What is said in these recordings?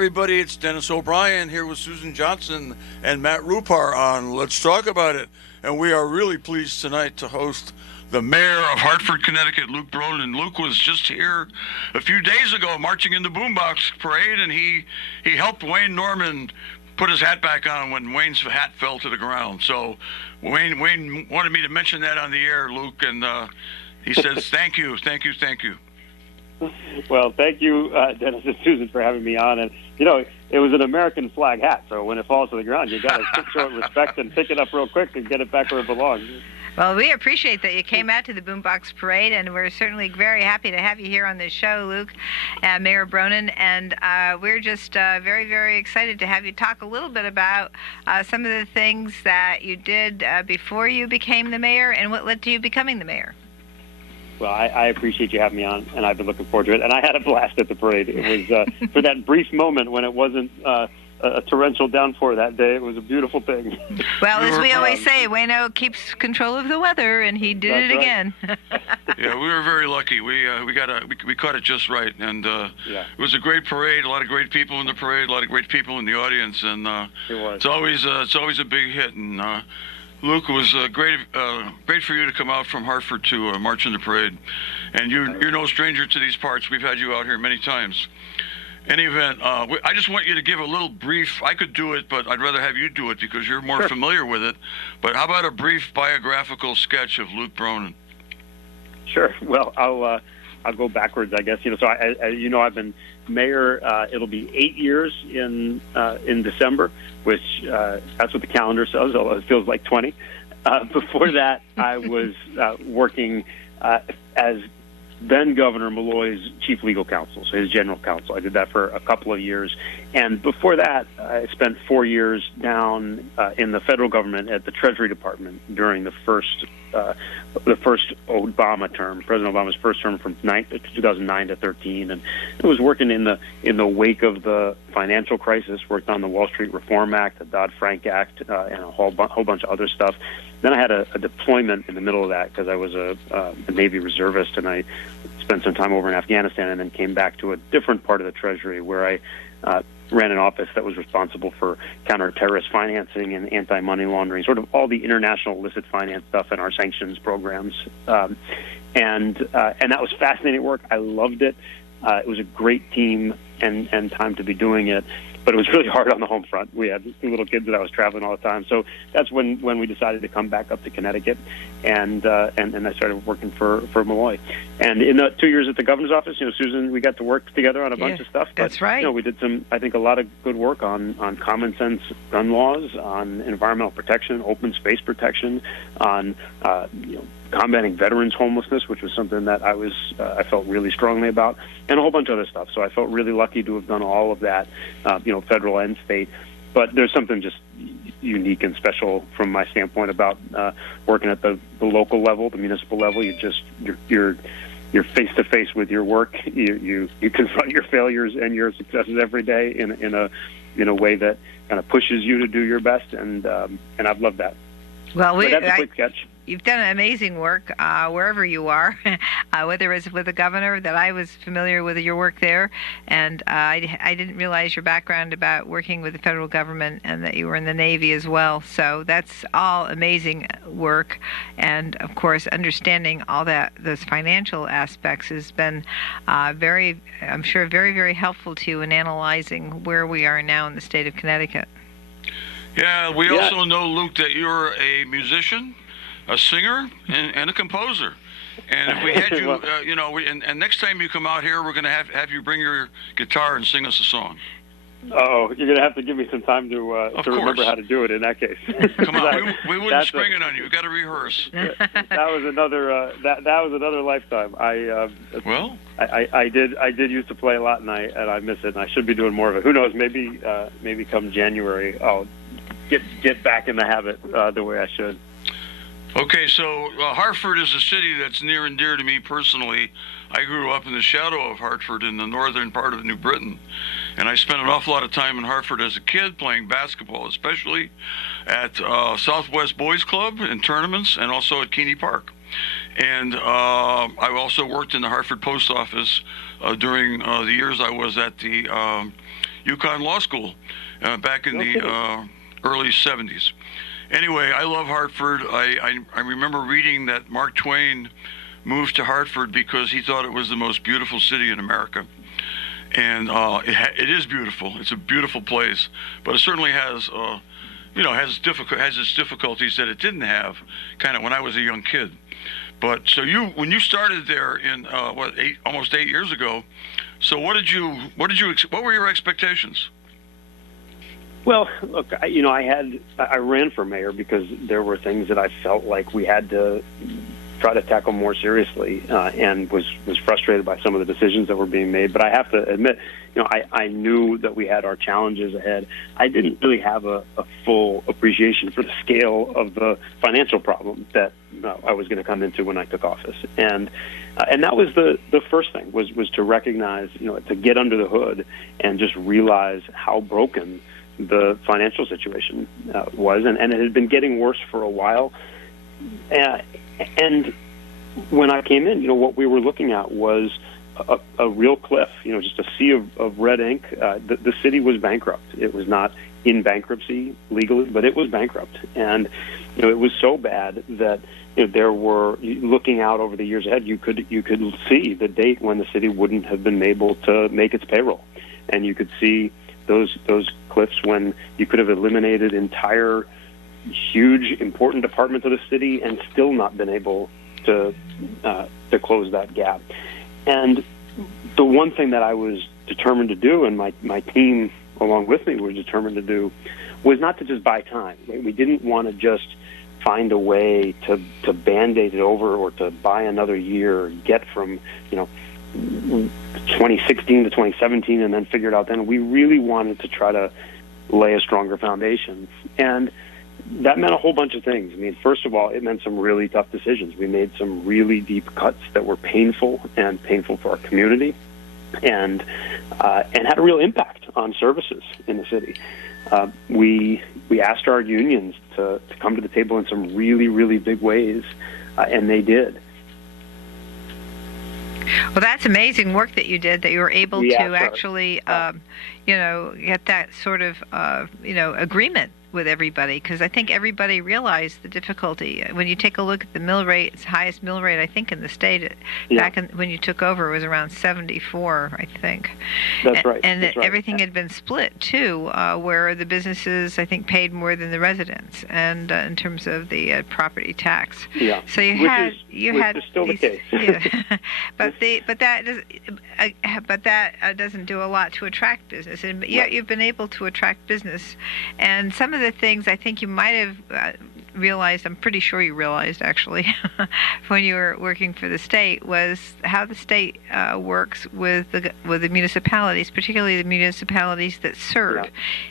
everybody, it's Dennis O'Brien here with Susan Johnson and Matt Rupar on Let's Talk About It. And we are really pleased tonight to host the mayor of Hartford, Connecticut, Luke Bronin. Luke was just here a few days ago marching in the Boombox Parade, and he helped Wayne Norman put his hat back on when Wayne's hat fell to the ground. So Wayne wanted me to mention that on the air, Luke, and he says, thank you. Well, thank you, Dennis and Susan, for having me on. And, it was an American flag hat, so when it falls to the ground, you got to show it respect and pick it up real quick and get it back where it belongs. Well, we appreciate that you came out to the Boombox Parade, and we're certainly very happy to have you here on this show, Luke, Mayor Bronin, and we're just very, very excited to have you talk a little bit about some of the things that you did before you became the mayor and what led to you becoming the mayor. Well, I appreciate you having me on, and I've been looking forward to it. And I had a blast at the parade. It was for that brief moment when it wasn't a torrential downpour that day. It was a beautiful thing. Well, as we always say, Wayno keeps control of the weather, and he did it again. Yeah, we were very lucky. We caught it just right, and it was a great parade. A lot of great people in the parade, a lot of great people in the audience, and it's always a big hit. And Luke, it was great for you to come out from Hartford to march in the parade. And you're no stranger to these parts. We've had you out here many times. Any event, I just want you to give a little brief. I could do it, but I'd rather have you do it because you're more familiar with it. But how about a brief biographical sketch of Luke Bronin? Sure. Well, I'll go backwards, I guess. So I've been mayor. It'll be 8 years in December, which that's what the calendar says, although it feels like 20. Before that, I was working as then Governor Malloy's chief legal counsel, so his general counsel. I did that for a couple of years. And before that, I spent 4 years down in the federal government at the Treasury Department during the first Obama term, President Obama's first term from 2009 to 13. And I was working in the wake of the financial crisis, worked on the Wall Street Reform Act, the Dodd-Frank Act, and a whole bunch of other stuff. Then I had a deployment in the middle of that because I was a Navy reservist, and I spent some time over in Afghanistan and then came back to a different part of the Treasury where I ran an office that was responsible for counter-terrorist financing and anti-money laundering, sort of all the international illicit finance stuff in our sanctions programs. And that was fascinating work. I loved it. It was a great team and time to be doing it. But it was really hard on the home front. We had 2 little kids that I was traveling all the time. So that's when we decided to come back up to Connecticut, and I started working for Malloy. And in the 2 years at the governor's office, Susan, we got to work together on a bunch of stuff. But, that's right. We did a lot of good work on common sense gun laws, on environmental protection, open space protection, on combating veterans homelessness, which was something that I felt really strongly about, and a whole bunch of other stuff. So I felt really lucky to have done all of that, federal and state. But there's something just unique and special from my standpoint about working at the local level, the municipal level. You're face to face with your work. You confront your failures and your successes every day in a way that kind of pushes you to do your best, and I've loved that. Well, that's a quick sketch. You've done amazing work wherever you are, whether it's with the governor, that I was familiar with your work there, and I didn't realize your background about working with the federal government and that you were in the Navy as well. So that's all amazing work, and of course, understanding all those financial aspects has been I'm sure, very, very helpful to you in analyzing where we are now in the state of Connecticut. Yeah, we also know, Luke, that you're a musician, a singer, and a composer. And if we had you, and next time you come out here, we're going to have you bring your guitar and sing us a song. Oh, you're going to have to give me some time to remember how to do it in that case. Come on, we wouldn't spring it on you. We've got to rehearse. That was another that was another lifetime. I did used to play a lot, and I miss it, and I should be doing more of it. Who knows? Maybe come January, I'll get back in the habit the way I should. Okay, so Hartford is a city that's near and dear to me personally. I grew up in the shadow of Hartford in the northern part of New Britain, and I spent an awful lot of time in Hartford as a kid playing basketball, especially at Southwest Boys Club in tournaments and also at Keeney Park. And I also worked in the Hartford Post Office during the years I was at the UConn Law School back in the early 70s. Anyway, I love Hartford. I remember reading that Mark Twain moved to Hartford because he thought it was the most beautiful city in America. And it is beautiful. It's a beautiful place, but it certainly has, has its difficulties that it didn't have, kind of when I was a young kid. But so when you started there in almost 8 years ago, so what were your expectations? Well, look, I ran for mayor because there were things that I felt like we had to try to tackle more seriously, and was frustrated by some of the decisions that were being made. But I have to admit, I knew that we had our challenges ahead. I didn't really have a full appreciation for the scale of the financial problem that I was going to come into when I took office, and that was the first thing was to recognize, to get under the hood and just realize how broken the financial situation was, and it had been getting worse for a while. And when I came in, what we were looking at was a real cliff, just a sea of red ink. The city was bankrupt. It was not in bankruptcy legally, but it was bankrupt. And, it was so bad that there were, looking out over the years ahead, you could see the date when the city wouldn't have been able to make its payroll. And you could see those cliffs when you could have eliminated entire huge, important departments of the city and still not been able to close that gap. And the one thing that I was determined to do, and my team along with me were determined to do, was not to just buy time. We didn't want to just find a way to Band-Aid it over or to buy another year, get from 2016 to 2017 and then figure it out then. We really wanted to try to lay a stronger foundation. And that meant a whole bunch of things. I mean, first of all, it meant some really tough decisions. We made some really deep cuts that were painful for our community, and had a real impact on services in the city. We asked our unions to come to the table in some really, really big ways, and they did. Well, that's amazing work that you did, that you were able to actually, get that sort of, agreement with everybody, because I think everybody realized the difficulty. When you take a look at the mill rate, it's the highest mill rate, I think, in the state. Back when you took over, it was around 74, I think. That's right. And That's right. Everything had been split, too, where the businesses, I think, paid more than the residents, and in terms of the property tax. Yeah. So you which had is still these, the case. Yeah. but that doesn't do a lot to attract business, and yet you've been able to attract business. And some of the things I think you might have realized, I'm pretty sure you realized actually, when you were working for the state, was how the state works with the municipalities, particularly the municipalities that serve. Yeah.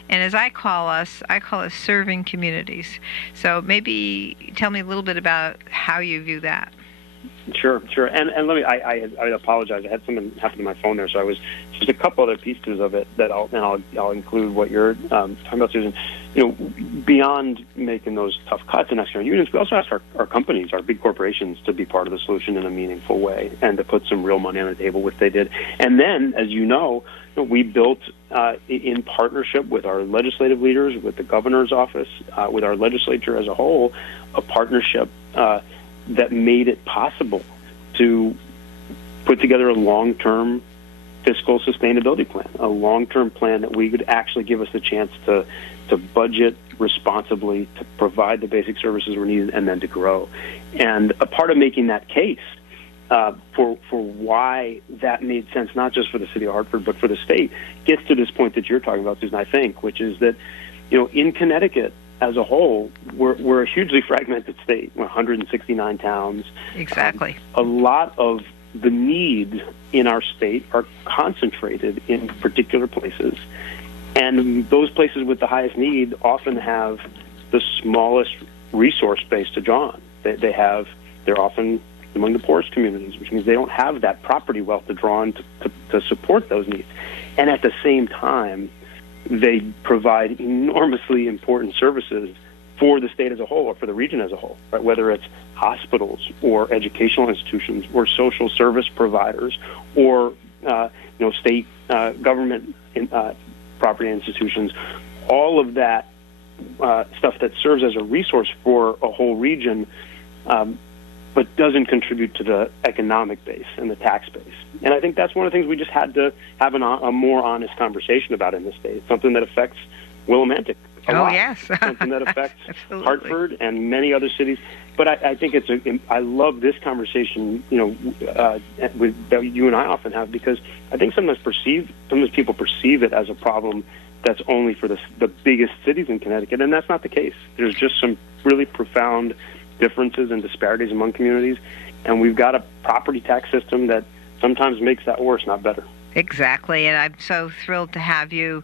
And as I call us serving communities. So maybe tell me a little bit about how you view that. Sure. And let me, I apologize. I had something happen to my phone there, so I was just a couple other pieces of it that I'll include what you're talking about, Susan. Beyond making those tough cuts and extra unions, we also asked our companies, our big corporations, to be part of the solution in a meaningful way and to put some real money on the table, which they did. And then, as you know, we built, in partnership with our legislative leaders, with the governor's office, with our legislature as a whole, a partnership that made it possible to put together a long-term fiscal sustainability plan, a long-term plan that would actually give us the chance to budget responsibly, to provide the basic services we need, and then to grow. And a part of making that case for why that made sense, not just for the city of Hartford, but for the state, gets to this point that you're talking about, Susan, I think, which is that, in Connecticut, as a whole, we're a hugely fragmented state. We're 169 towns. Exactly. A lot of the needs in our state are concentrated in particular places. And those places with the highest need often have the smallest resource base to draw on. They're often among the poorest communities, which means they don't have that property wealth to draw on to support those needs. And at the same time, they provide enormously important services for the state as a whole or for the region as a whole, right? Whether it's hospitals or educational institutions or social service providers or state government property institutions, all of that stuff that serves as a resource for a whole region, but doesn't contribute to the economic base and the tax base. And I think that's one of the things we just had to have a more honest conversation about in this state. It's something that affects Willimantic a lot. Yes. Something that affects Hartford and many other cities. But I think I love this conversation, that you and I often have, because I think sometimes people perceive it as a problem that's only for the biggest cities in Connecticut, and that's not the case. There's just some really profound differences and disparities among communities, and we've got a property tax system that sometimes makes that worse, not better. Exactly, and I'm so thrilled to have you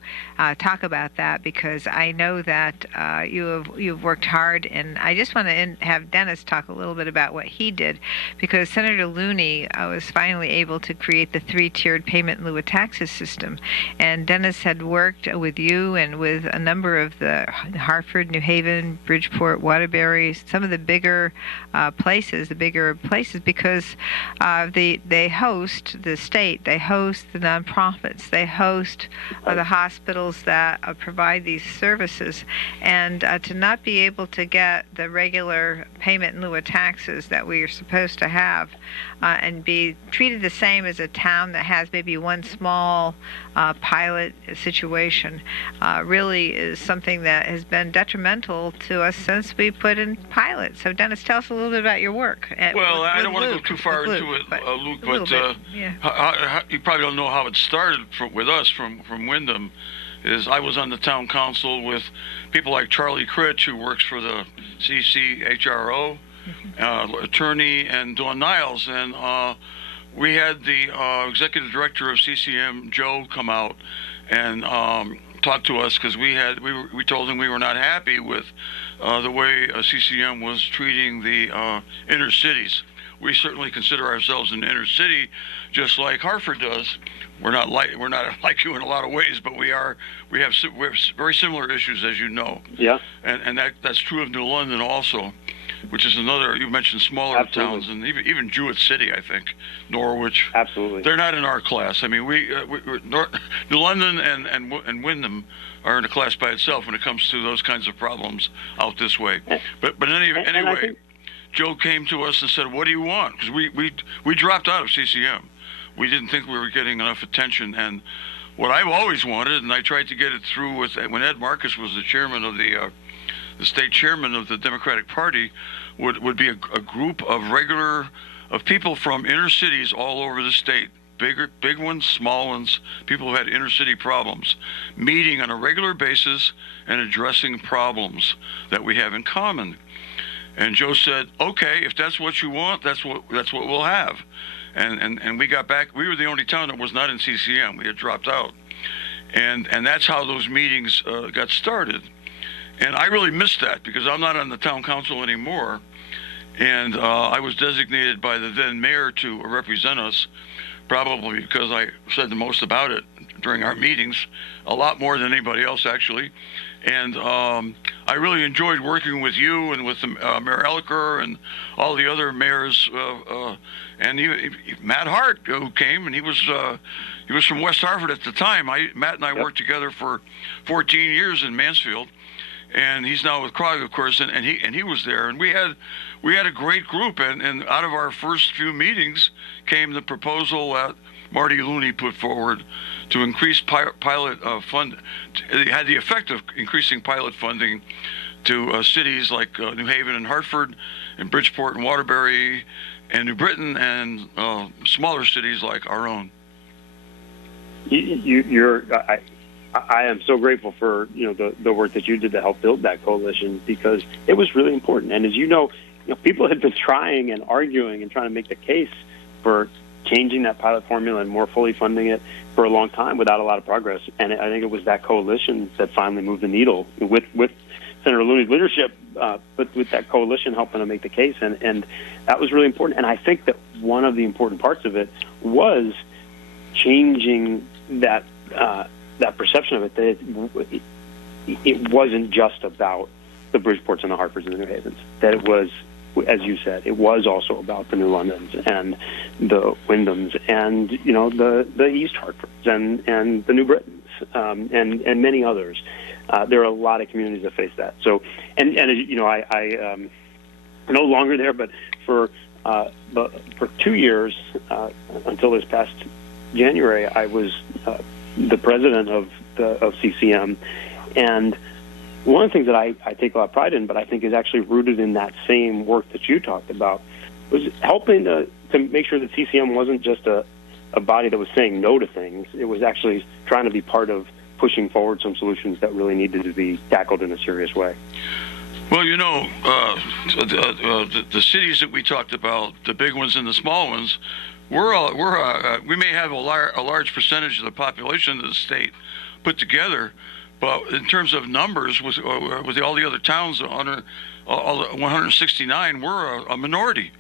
talk about that, because I know that you've worked hard, and I just want to have Dennis talk a little bit about what he did, because Senator Looney was finally able to create the 3-tiered payment in lieu of taxes system, and Dennis had worked with you and with a number of the Hartford, New Haven, Bridgeport, Waterbury, some of the bigger places, because they host the state, they host the nonprofits, they host the hospitals that provide these services, and to not be able to get the regular payment in lieu of taxes that we are supposed to have, and be treated the same as a town that has maybe one small pilot situation, really is something that has been detrimental to us since we put in pilots. So Dennis, tell us a little bit about your work. Well, I don't want to go too far into it, Luke, but you probably don't know how it started with us from Wyndham. Is I was on the town council with people like Charlie Critch, who works for the CCHRO, attorney, and Dawn Niles, and we had the executive director of CCM, Joe, come out and talk to us, because we told him we were not happy with the way CCM was treating the inner cities. We certainly consider ourselves an inner city, just like Hartford does. We're not like you in a lot of ways, but we have very similar issues, as you know. Yeah. And that's true of New London also, which is another. You mentioned smaller towns, and even Jewett City, I think, Norwich. Absolutely. They're not in our class. I mean, New London and Wyndham are in a class by itself when it comes to those kinds of problems out this way. But anyway. Joe came to us and said, "What do you want?" Because we dropped out of CCM. We didn't think we were getting enough attention. And what I've always wanted, and I tried to get it through when Ed Marcus was the chairman of the state chairman of the Democratic Party, would be a group of people from inner cities all over the state, big ones, small ones, people who had inner city problems, meeting on a regular basis and addressing problems that we have in common. And Joe said, "Okay, if that's what you want, that's what we'll have." And we got back. We were the only town that was not in CCM. We had dropped out, and that's how those meetings got started. And I really missed that, because I'm not on the town council anymore, and I was designated by the then mayor to represent us, probably because I said the most about it during our meetings, a lot more than anybody else actually. And I really enjoyed working with you and with Mayor Elliker and all the other mayors, and even Matt Hart, who came, and he was from West Hartford at the time. Matt and I worked together for 14 years in Mansfield, and he's now with Krog, of course, and he was there, and we had a great group, and out of our first few meetings came the proposal that Marty Looney put forward to increase pilot fund. It had the effect of increasing pilot funding to cities like New Haven and Hartford, and Bridgeport and Waterbury, and New Britain, and smaller cities like our own. I am so grateful for the work that you did to help build that coalition, because it was really important. And as you know, people had been trying and arguing and trying to make the case for changing that pilot formula and more fully funding it for a long time without a lot of progress. And I think it was that coalition that finally moved the needle with Senator Looney's leadership, but with that coalition helping to make the case. And that was really important. And I think that one of the important parts of it was changing that perception of it, that it wasn't just about the Bridgeports and the Hartfords and the New Havens, that it was, as you said, it was also about the New Londons and the Wyndhams and the East Hartfords and the New Britons and many others. There are a lot of communities that face that. So, and you know, I no longer there, but for 2 years until this past January, I was the president of CCM, and one of the things that I take a lot of pride in, but I think is actually rooted in that same work that you talked about, was helping to make sure that CCM wasn't just a body that was saying no to things. It was actually trying to be part of pushing forward some solutions that really needed to be tackled in a serious way. Well, you know, the cities that we talked about, the big ones and the small ones, we may have a large percentage of the population of the state put together, but in terms of numbers, with all the other towns, all 169, we're a minority,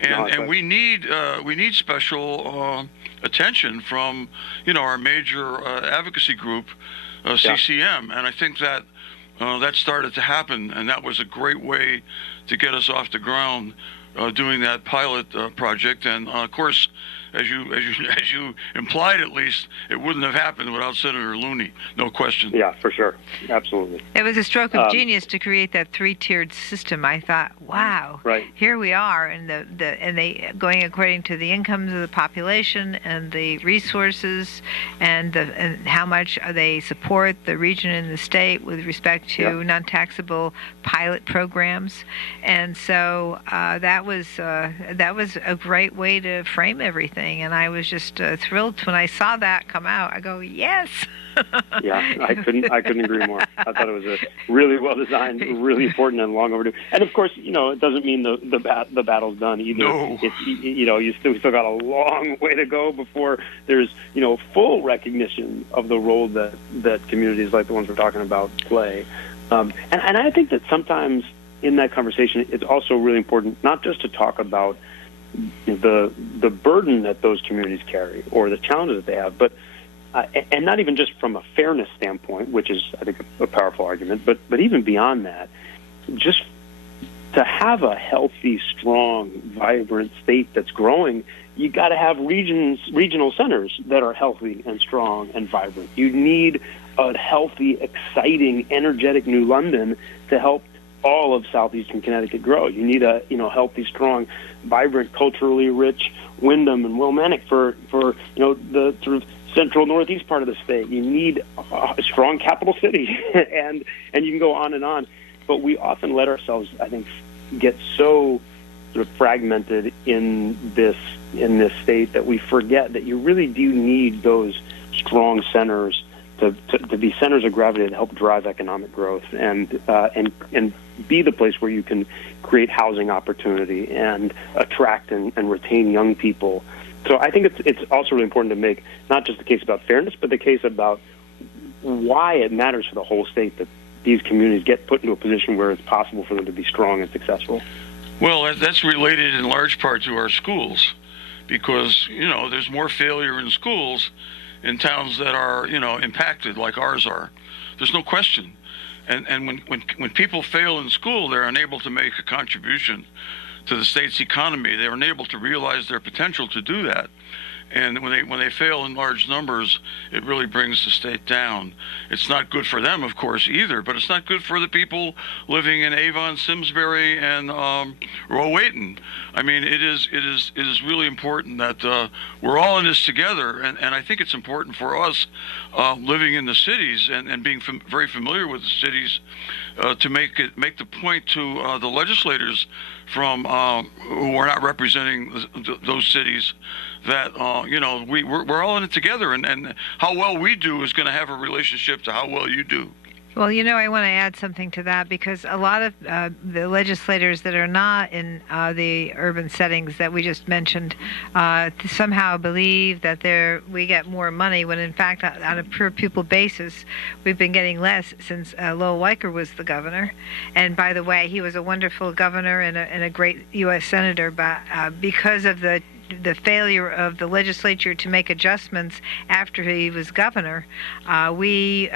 and we need special attention from, you know, our major advocacy group, CCM, and I think that that started to happen, and that was a great way to get us off the ground doing that pilot project. And of course, as you implied, at least, it wouldn't have happened without Senator Looney, no question. Yeah, for sure, absolutely. It was a stroke of genius to create that 3-tiered system. I thought, wow, right. Here we are, and they going according to the incomes of the population and the resources, and how much they support the region and the state with respect to non-taxable pilot programs, and so that was a great way to frame everything. And I was just thrilled when I saw that come out. I go, yes. Yeah, I couldn't agree more. I thought it was a really well designed, really important, and long overdue. And of course, you know, it doesn't mean the battle's done either. No. It's, you know, we still got a long way to go before there's, you know, full recognition of the role that communities like the ones we're talking about play. And I think that sometimes in that conversation, it's also really important not just to talk about the burden that those communities carry or the challenges that they have, but and not even just from a fairness standpoint, which is, I think, a powerful argument, but even beyond that, just to have a healthy, strong, vibrant state that's growing, you got to have regional centers that are healthy and strong and vibrant. You need a healthy, exciting, energetic New London to help all of southeastern Connecticut grow. You need a healthy, strong, vibrant, culturally rich Windham and Wilmenic for the sort of central northeast part of the state. You need a strong capital city, and you can go on and on. But we often let ourselves, I think, get so sort of fragmented in this state that we forget that you really do need those strong centers to be centers of gravity to help drive economic growth and be the place where you can create housing opportunity and attract and retain young people. So I think it's also really important to make not just the case about fairness, but the case about why it matters for the whole state that these communities get put into a position where it's possible for them to be strong and successful. Well, that's related in large part to our schools, because, you know, there's more failure in schools in towns that are, you know, impacted like ours are. There's no question. And when people fail in school, they're unable to make a contribution to the state's economy. They're unable to realize their potential to do that. And when they fail in large numbers, it really brings the state down. It's not good for them, of course, either, but it's not good for the people living in Avon, Simsbury, and Rowayton. I mean, it is really important that we're all in this together, and I think it's important for us living in the cities and being very familiar with the cities to make the point to the legislators from who are not representing those cities that we're all in it together, and how well we do is going to have a relationship to how well you do. Well, you know, I want to add something to that, because a lot of the legislators that are not in the urban settings that we just mentioned somehow believe that we get more money, when in fact on a per pupil basis we've been getting less since Lowell Weicker was the governor. And by the way, he was a wonderful governor and a great U.S. senator, but because of the failure of the legislature to make adjustments after he was governor, we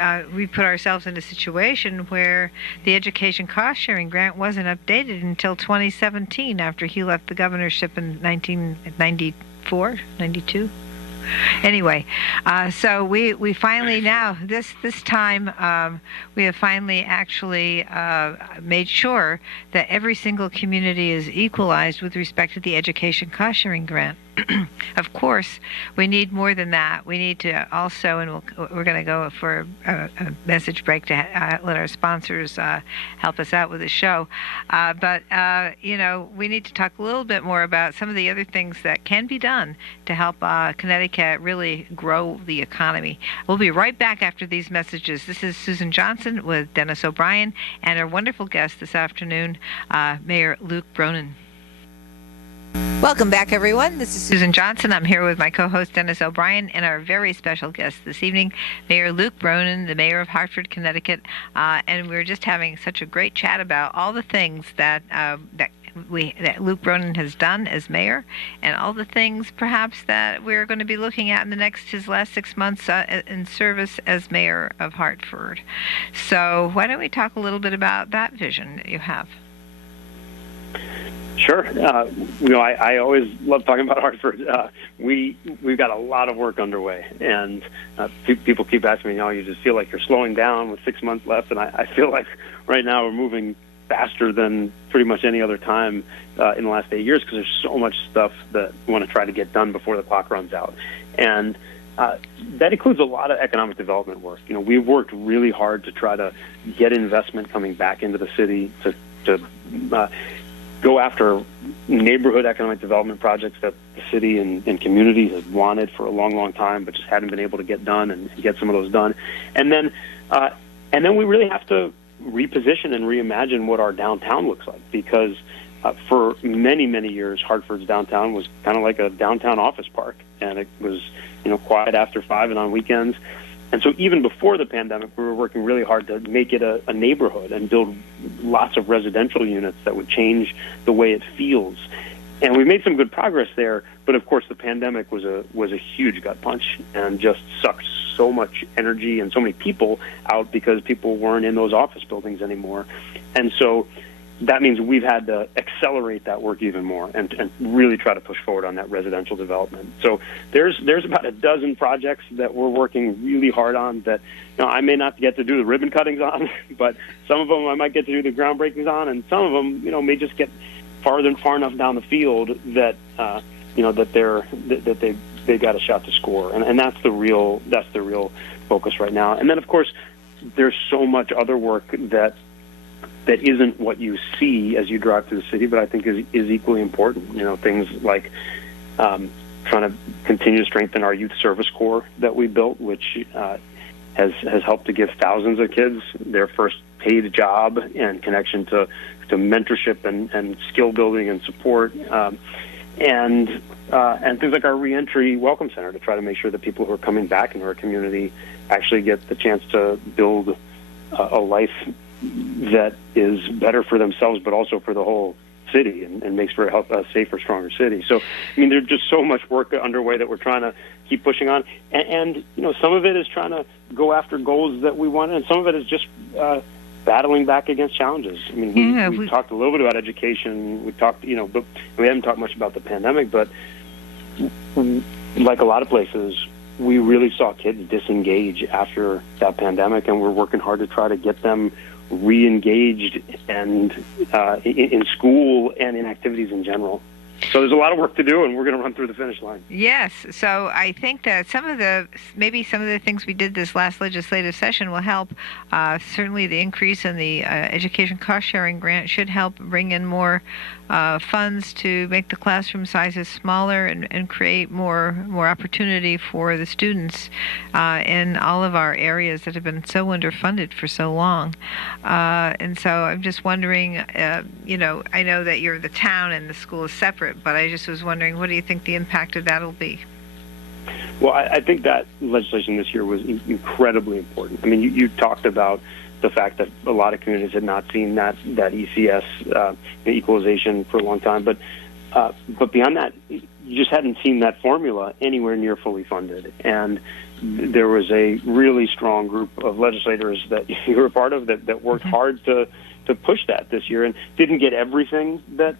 put ourselves in a situation where the education cost-sharing grant wasn't updated until 2017, after he left the governorship in 1994, 92. Anyway, so we finally now this time we have finally actually made sure that every single community is equalized with respect to the education cost sharing grant. Of course, we need more than that. We need to also, and we're going to go for a message break to let our sponsors help us out with the show. But we need to talk a little bit more about some of the other things that can be done to help Connecticut really grow the economy. We'll be right back after these messages. This is Susan Johnson with Dennis O'Brien and our wonderful guest this afternoon, Mayor Luke Bronin. Welcome back, everyone. This is Susan Johnson. I'm here with my co-host, Dennis O'Brien, and our very special guest this evening, Mayor Luke Bronin, the mayor of Hartford, Connecticut. And we're just having such a great chat about all the things that Luke Bronin has done as mayor, and all the things perhaps that we're going to be looking at in his last 6 months in service as mayor of Hartford. So why don't we talk a little bit about that vision that you have? Sure. I always love talking about Hartford. We've got a lot of work underway, and people keep asking me, you just feel like you're slowing down with 6 months left, and I feel like right now we're moving faster than pretty much any other time in the last 8 years, because there's so much stuff that we want to try to get done before the clock runs out. And that includes a lot of economic development work. We've worked really hard to try to get investment coming back into the city to go after neighborhood economic development projects that the city and communities have wanted for a long, long time, but just hadn't been able to get done and get some of those done. And then we really have to reposition and reimagine what our downtown looks like, because for many, many years, Hartford's downtown was kind of like a downtown office park, and it was quiet after 5 and on weekends. And so even before the pandemic, we were working really hard to make it a neighborhood and build lots of residential units that would change the way it feels. And we made some good progress there, but of course the pandemic was a huge gut punch and just sucked so much energy and so many people out because people weren't in those office buildings anymore. And so that means we've had to accelerate that work even more and really try to push forward on that residential development. So there's about a dozen projects that we're working really hard on that I may not get to do the ribbon cuttings on, but some of them I might get to do the groundbreakings on, and some of them may just get far enough down the field that that they got a shot to score, and that's the real focus right now. And then of course there's so much other work that isn't what you see as you drive through the city, but I think is equally important. Things like trying to continue to strengthen our youth service corps that we built, which has helped to give thousands of kids their first paid job and connection to mentorship and skill building and support, and things like our reentry welcome center to try to make sure that people who are coming back into our community actually get the chance to build a life that is better for themselves, but also for the whole city, and makes for a safer, stronger city. So, there's just so much work underway that we're trying to keep pushing on. And some of it is trying to go after goals that we want, and some of it is just battling back against challenges. We talked a little bit about education. We talked, but we haven't talked much about the pandemic, but like a lot of places, we really saw kids disengage after that pandemic, and we're working hard to try to get them re-engaged and in school and in activities in general. So there's a lot of work to do, and we're going to run through the finish line. Yes. So I think that maybe some of the things we did this last legislative session will help. Certainly the increase in the education cost-sharing grant should help bring in more funds to make the classroom sizes smaller and create more opportunity for the students in all of our areas that have been so underfunded for so long. And so I'm just wondering, I know that you're the town and the school is separate, but I just was wondering, what do you think the impact of that will be? Well, I think that legislation this year was incredibly important. You talked about the fact that a lot of communities had not seen that ECS equalization for a long time, but beyond that, you just hadn't seen that formula anywhere near fully funded. And there was a really strong group of legislators that you were a part of that worked hard to push that this year, and didn't get everything that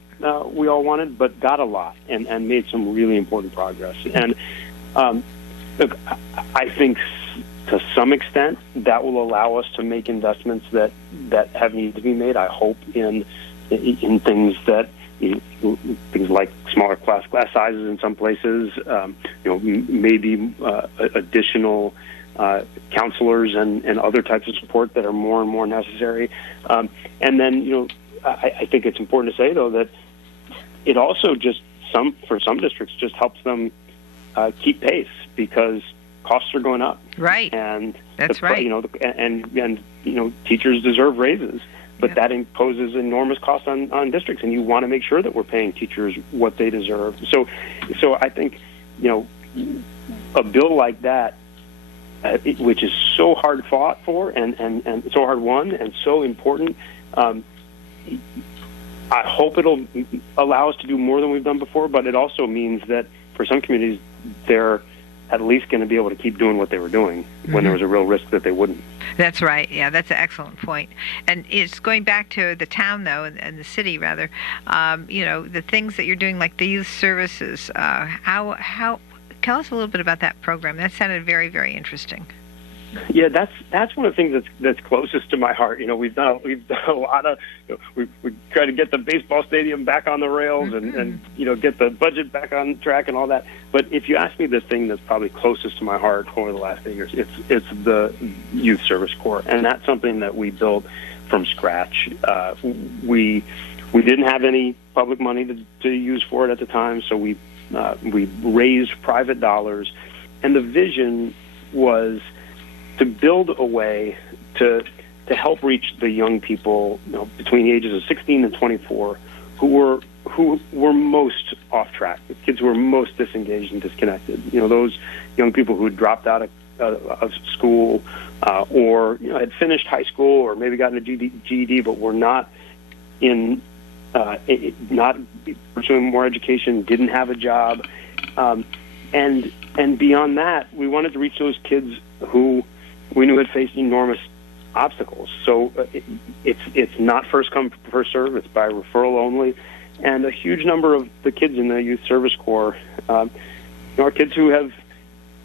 we all wanted, but got a lot and made some really important progress. And Look, I think to some extent that will allow us to make investments that have needed to be made. I hope in things that things like smaller class sizes in some places, maybe additional counselors and other types of support that are more and more necessary. And then, I think it's important to say, though, that it also for some districts just helps them keep pace because costs are going up. Right. And that's right. And teachers deserve raises, but that imposes enormous costs on districts, and you want to make sure that we're paying teachers what they deserve. So I think, a bill like that, which is so hard fought for and so hard won and so important, I hope it'll allow us to do more than we've done before, but it also means that for some communities, they're at least going to be able to keep doing what they were doing when there was a real risk that they wouldn't. That's right. Yeah, that's an excellent point. And it's going back to the town, though, and the city, rather. The things that you're doing, like the youth services. How? Tell us a little bit about that program. That sounded very, very interesting. Yeah, that's one of the things that's closest to my heart. We've done a lot of we try to get the baseball stadium back on the rails and get the budget back on track and all that. But if you ask me the thing that's probably closest to my heart over the last 8 years, it's the Youth Service Corps, and that's something that we built from scratch. We didn't have any public money to use for it at the time, so we raised private dollars, and the vision was to build a way to help reach the young people between the ages of 16 and 24 who were most off track, the kids who were most disengaged and disconnected. Those young people who had dropped out of school or had finished high school or maybe gotten a GED but were not not pursuing more education, didn't have a job, and beyond that, we wanted to reach those kids who we knew had faced enormous obstacles. So it's not first come, first serve. It's by referral only. And a huge number of the kids in the Youth Service Corps are kids who have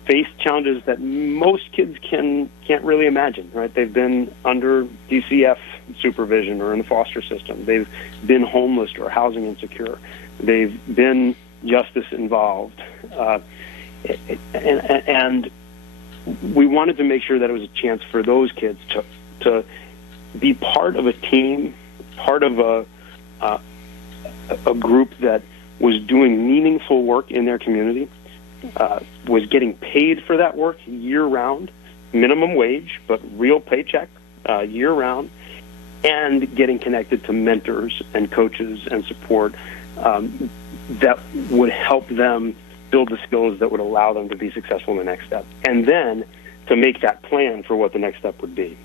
faced challenges that most kids can't really imagine, right? They've been under DCF supervision or in the foster system. They've been homeless or housing insecure. They've been justice involved. And we wanted to make sure that it was a chance for those kids to be part of a team, part of a group that was doing meaningful work in their community, was getting paid for that work year-round, minimum wage, but real paycheck year-round, and getting connected to mentors and coaches and support that would help them build the skills that would allow them to be successful in the next step. And then to make that plan for what the next step would be,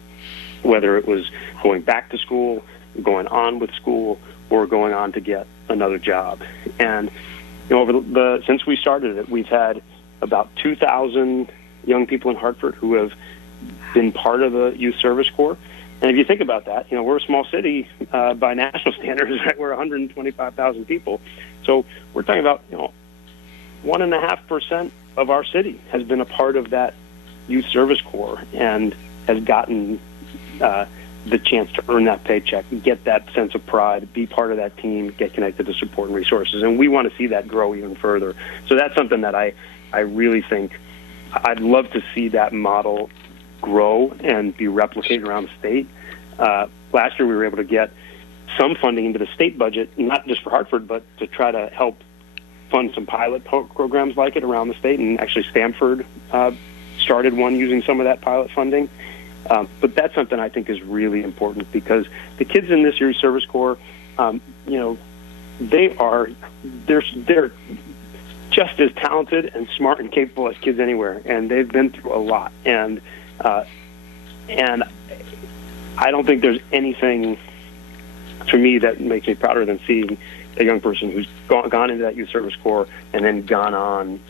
whether it was going back to school, going on with school, or going on to get another job. And since we started it, we've had about 2,000 young people in Hartford who have been part of the Youth Service Corps. And if you think about that, we're a small city by national standards, right? We're 125,000 people. So we're talking about, 1.5% of our city has been a part of that Youth Service Corps and has gotten the chance to earn that paycheck, get that sense of pride, be part of that team, get connected to support and resources. And we want to see that grow even further. So that's something that I really think I'd love to see that model grow and be replicated around the state. Last year we were able to get some funding into the state budget, not just for Hartford, but to try to help fund some pilot programs like it around the state. And actually Stamford started one using some of that pilot funding. But that's something I think is really important because the kids in this Youth Service Corps, they're just as talented and smart and capable as kids anywhere, and they've been through a lot. And I don't think there's anything for me that makes me prouder than seeing a young person who's gone into that Youth Service Corps and then gone on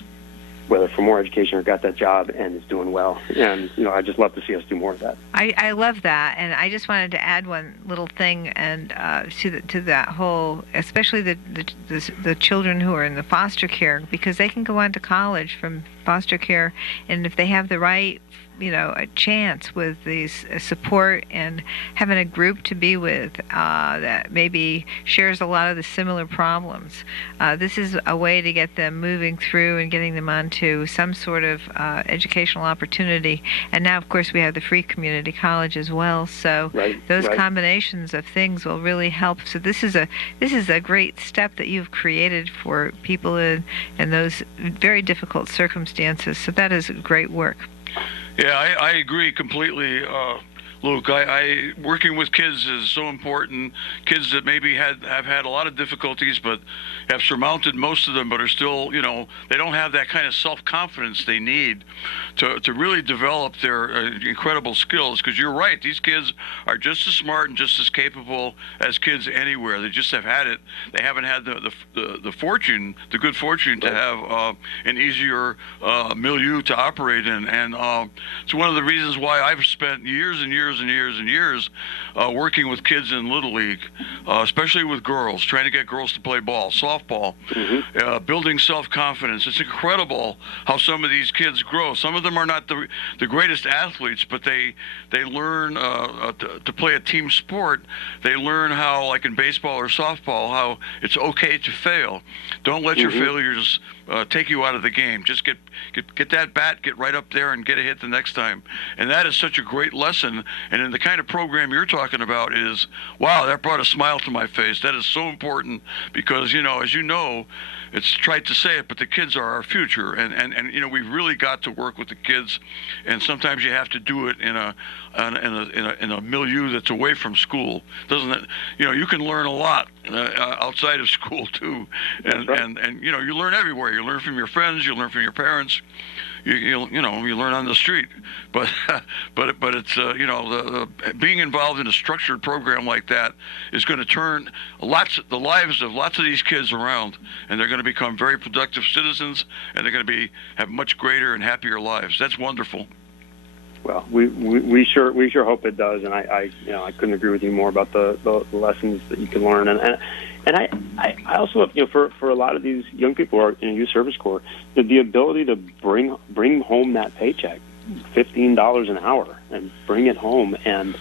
whether for more education or got that job and is doing well. And, I just love to see us do more of that. I love that. And I just wanted to add one little thing and to that whole, especially the children who are in the foster care, because they can go on to college from foster care, and if they have the right a chance with these support and having a group to be with that maybe shares a lot of the similar problems. This is a way to get them moving through and getting them onto some sort of educational opportunity. And now, of course, we have the free community college as well. So those combinations of things will really help. So this is a great step that you've created for people in those very difficult circumstances. So that is great work. Yeah, I agree completely, Luke. I working with kids is so important. Kids that maybe have had a lot of difficulties, but have surmounted most of them, but are still, they don't have that kind of self-confidence they need to really develop their incredible skills. Because you're right, these kids are just as smart and just as capable as kids anywhere. They just have had it. They haven't had the fortune, the good fortune to have an easier milieu to operate in, and it's one of the reasons why I've spent years and years and years and years working with kids in Little League, especially with girls, trying to get girls to play ball, softball, building self-confidence. It's incredible how some of these kids grow. Some of them are not the greatest athletes, but they learn to play a team sport. They learn how, like in baseball or softball, how it's okay to fail. Don't let your failures take you out of the game. Just get that bat, get right up there and get a hit the next time. And that is such a great lesson. And in the kind of program you're talking about is, wow, that brought a smile to my face. That is so important because, as you know, it's trite to say it, but the kids are our future. And we've really got to work with the kids. And sometimes you have to do it in a milieu that's away from school. Doesn't it? You can learn a lot outside of school too. And you learn everywhere. You learn from your friends. You learn from your parents. You learn on the street, but it's being involved in a structured program like that is going to turn the lives of lots of these kids around, and they're going to become very productive citizens, and they're going to have much greater and happier lives. That's wonderful. Well, we sure hope it does, and I couldn't agree with you more about the lessons that you can learn, and I also love, for a lot of these young people who are in youth service corps, the ability to bring home that paycheck, $15 an hour, and bring it home and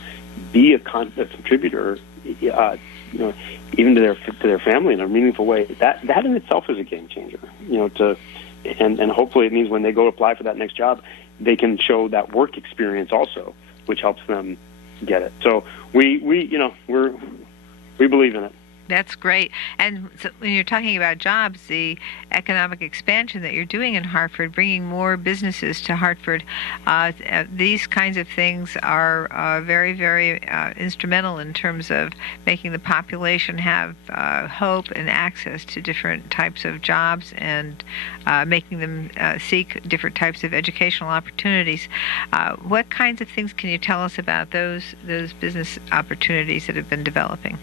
be a contributor, even to their family in a meaningful way. That in itself is a game changer. And hopefully it means when they go apply for that next job, they can show that work experience also, which helps them get it. So we believe in it. That's great. And so when you're talking about jobs, the economic expansion that you're doing in Hartford, bringing more businesses to Hartford, these kinds of things are very, very instrumental in terms of making the population have hope and access to different types of jobs and making them seek different types of educational opportunities. What kinds of things can you tell us about those business opportunities that have been developing?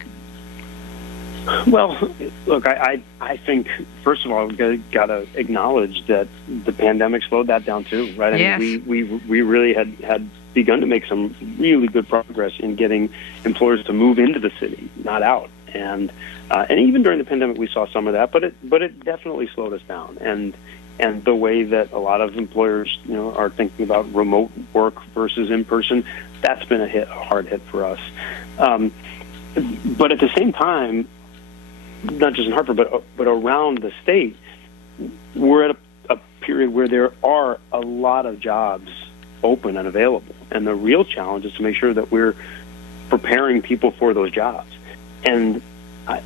Well, look, I think, first of all, we've got to acknowledge that the pandemic slowed that down too, right? Yes. I mean, we really had begun to make some really good progress in getting employers to move into the city, not out. And even during the pandemic, we saw some of that, but it definitely slowed us down. And the way that a lot of employers, are thinking about remote work versus in person, that's been a hard hit for us. But at the same time, not just in Hartford, but around the state, we're at a period where there are a lot of jobs open and available. And the real challenge is to make sure that we're preparing people for those jobs. And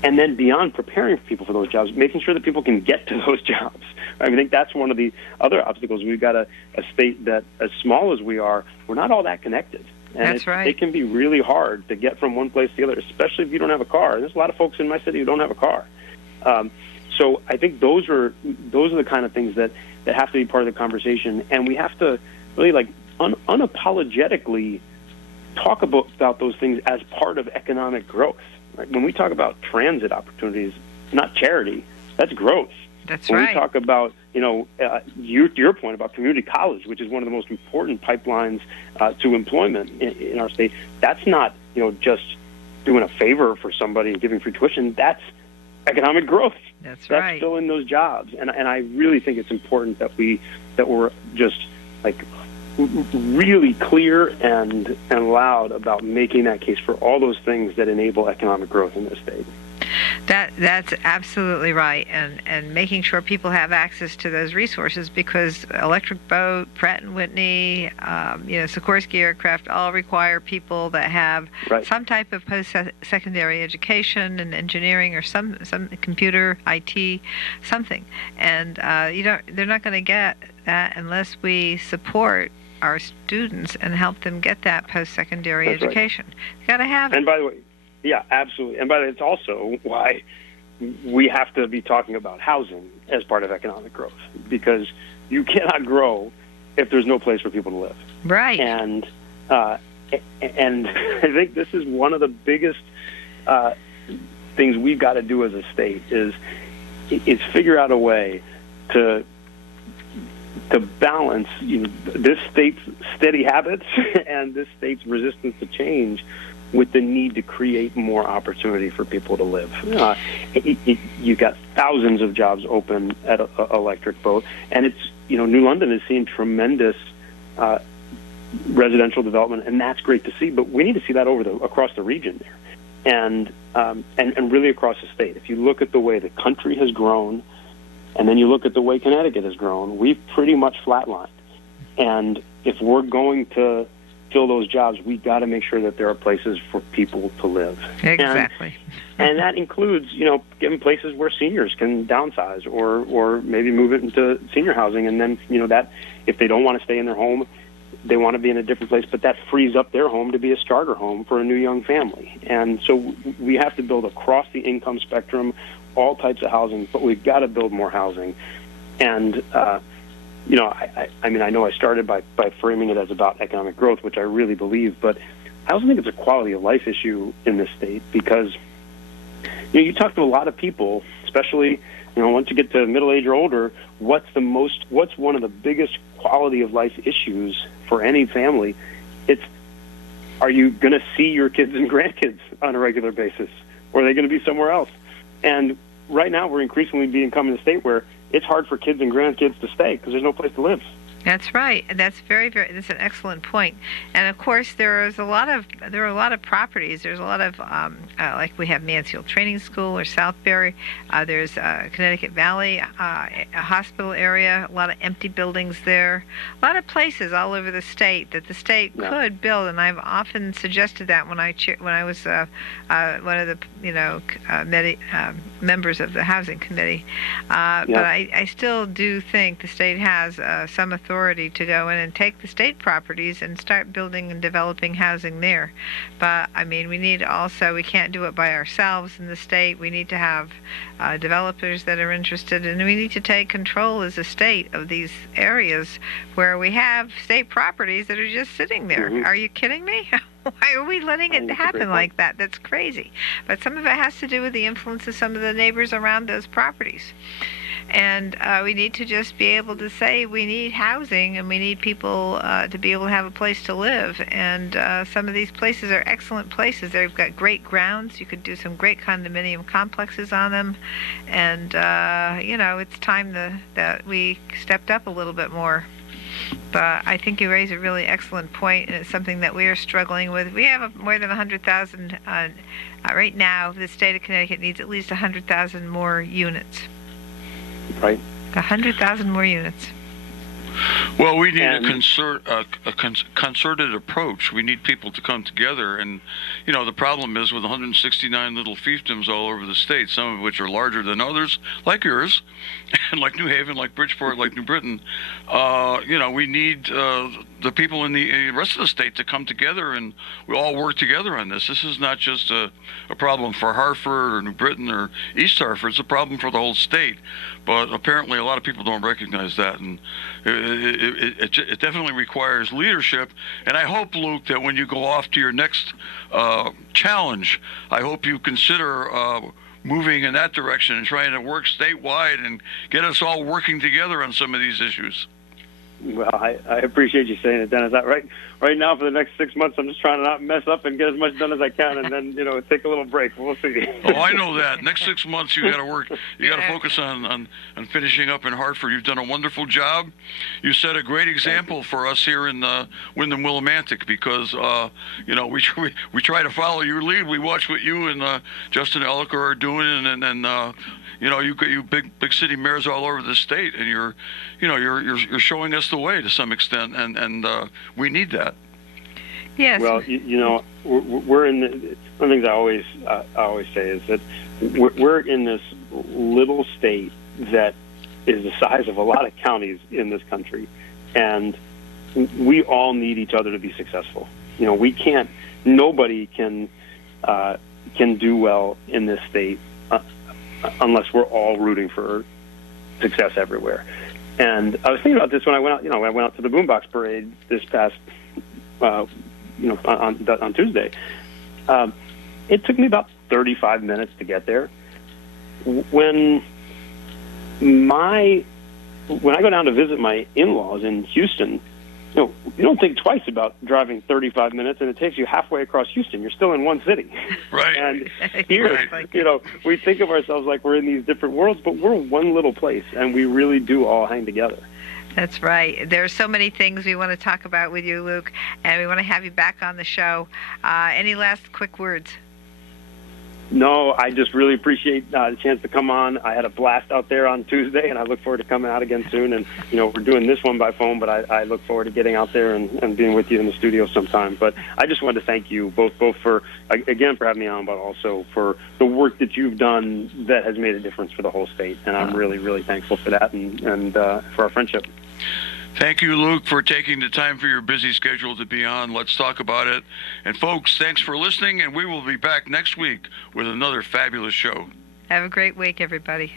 then beyond preparing people for those jobs, making sure that people can get to those jobs. I think that's one of the other obstacles. We've got a state that, as small as we are, we're not all that connected. And that's right. It can be really hard to get from one place to the other, especially if you don't have a car. There's a lot of folks in my city who don't have a car. So I think those are the kind of things that have to be part of the conversation, and we have to really unapologetically talk about those things as part of economic growth. Right? When we talk about transit opportunities, not charity, that's growth. That's when right. we talk about your point about community college, which is one of the most important pipelines to employment in our state, that's not, just doing a favor for somebody and giving free tuition. That's economic growth. That's right. Filling those jobs. And I really think it's important that we're just like really clear and loud about making that case for all those things that enable economic growth in this state. That's absolutely right, and making sure people have access to those resources, because Electric Boat, Pratt and Whitney, Sikorsky aircraft all require people that have some type of post-secondary education in engineering or some computer, IT, something, and they're not going to get that unless we support our students and help them get that post-secondary education. You got to have it. And by the way. Yeah, absolutely. And by the way, it's also why we have to be talking about housing as part of economic growth, because you cannot grow if there's no place for people to live. Right. And I think this is one of the biggest things we've got to do as a state is figure out a way to balance this state's steady habits and this state's resistance to change with the need to create more opportunity for people to live. You've got thousands of jobs open at Electric Boat, and it's, New London is seeing tremendous residential development, and that's great to see, but we need to see that across the region there, and really across the state. If you look at the way the country has grown, and then you look at the way Connecticut has grown, we've pretty much flatlined. And if we're going to fill those jobs, we got to make sure that there are places for people to live. Exactly. And that includes, giving places where seniors can downsize or maybe move it into senior housing. And then, that if they don't want to stay in their home, they want to be in a different place, but that frees up their home to be a starter home for a new young family. And so we have to build across the income spectrum, all types of housing, but we've got to build more housing. And, I know I started by framing it as about economic growth, which I really believe, but I also think it's a quality of life issue in this state because, you talk to a lot of people, especially, once you get to middle age or older, what's one of the biggest quality of life issues for any family? It's, are you going to see your kids and grandkids on a regular basis, or are they going to be somewhere else? And right now we're increasingly becoming a state where it's hard for kids and grandkids to stay because there's no place to live. That's right. That's that's an excellent point. And of course, there are a lot of properties. There's a lot of like we have Mansfield Training School or Southbury. There's Connecticut Valley, a hospital area. A lot of empty buildings there. A lot of places all over the state that the state could build. And I've often suggested that when I was one of the members of the housing committee. But I still do think the state has some authority to go in and take the state properties and start building and developing housing there. But we can't do it by ourselves in the state. We need to have developers that are interested, and we need to take control as a state of these areas where we have state properties that are just sitting there. Mm-hmm. Are you kidding me? Why are we letting it happen like that? That's crazy. But some of it has to do with the influence of some of the neighbors around those properties. And we need to just be able to say we need housing and we need people to be able to have a place to live. And some of these places are excellent places. They've got great grounds. You could do some great condominium complexes on them. And, it's time that we stepped up a little bit more. But I think you raise a really excellent point, and it's something that we are struggling with. We have more than 100,000. Right now, the state of Connecticut needs at least 100,000 more units. Right. 100,000 more units. Well, we need a concerted approach. We need people to come together. And, the problem is with 169 little fiefdoms all over the state, some of which are larger than others, like yours, and like New Haven, like Bridgeport, like New Britain, we need the people in the rest of the state to come together and we all work together on this. This is not just a problem for Hartford or New Britain or East Hartford. It's a problem for the whole state. But apparently a lot of people don't recognize that. And it definitely requires leadership. And I hope, Luke, that when you go off to your next challenge, I hope you consider moving in that direction and trying to work statewide and get us all working together on some of these issues. Well, I appreciate you saying it, Dennis. Right now, for the next 6 months, I'm just trying to not mess up and get as much done as I can, and then take a little break. We'll see. Oh, I know that. Next 6 months, you got to work. You got to focus on finishing up in Hartford. You've done a wonderful job. You set a great example for us here in Wyndham Willimantic because we try to follow your lead. We watch what you and Justin Elicker are doing, and you big city mayors all over the state, and you're showing us the way to some extent, and we need that. Yes. Well, we're in one of the things I always say is that we're in this little state that is the size of a lot of counties in this country, and we all need each other to be successful. Nobody can do well in this state unless we're all rooting for success everywhere. And I was thinking about this when I went out. I went out to the Boombox Parade this past, on Tuesday. It took me about 35 minutes to get there. When I go down to visit my in-laws in Houston, you don't think twice about driving 35 minutes, and it takes you halfway across Houston. You're still in one city. Right. And here, we think of ourselves like we're in these different worlds, but we're one little place, and we really do all hang together. That's right. There's so many things we want to talk about with you, Luke, and we want to have you back on the show. Any last quick words? No, I just really appreciate the chance to come on. I had a blast out there on Tuesday, and I look forward to coming out again soon. And, we're doing this one by phone, but I look forward to getting out there and being with you in the studio sometime. But I just wanted to thank you both for having me on, but also for the work that you've done that has made a difference for the whole state. And I'm really, really thankful for that and for our friendship. Thank you, Luke, for taking the time for your busy schedule to be on. Let's talk about it. And folks, thanks for listening, and we will be back next week with another fabulous show. Have a great week, everybody.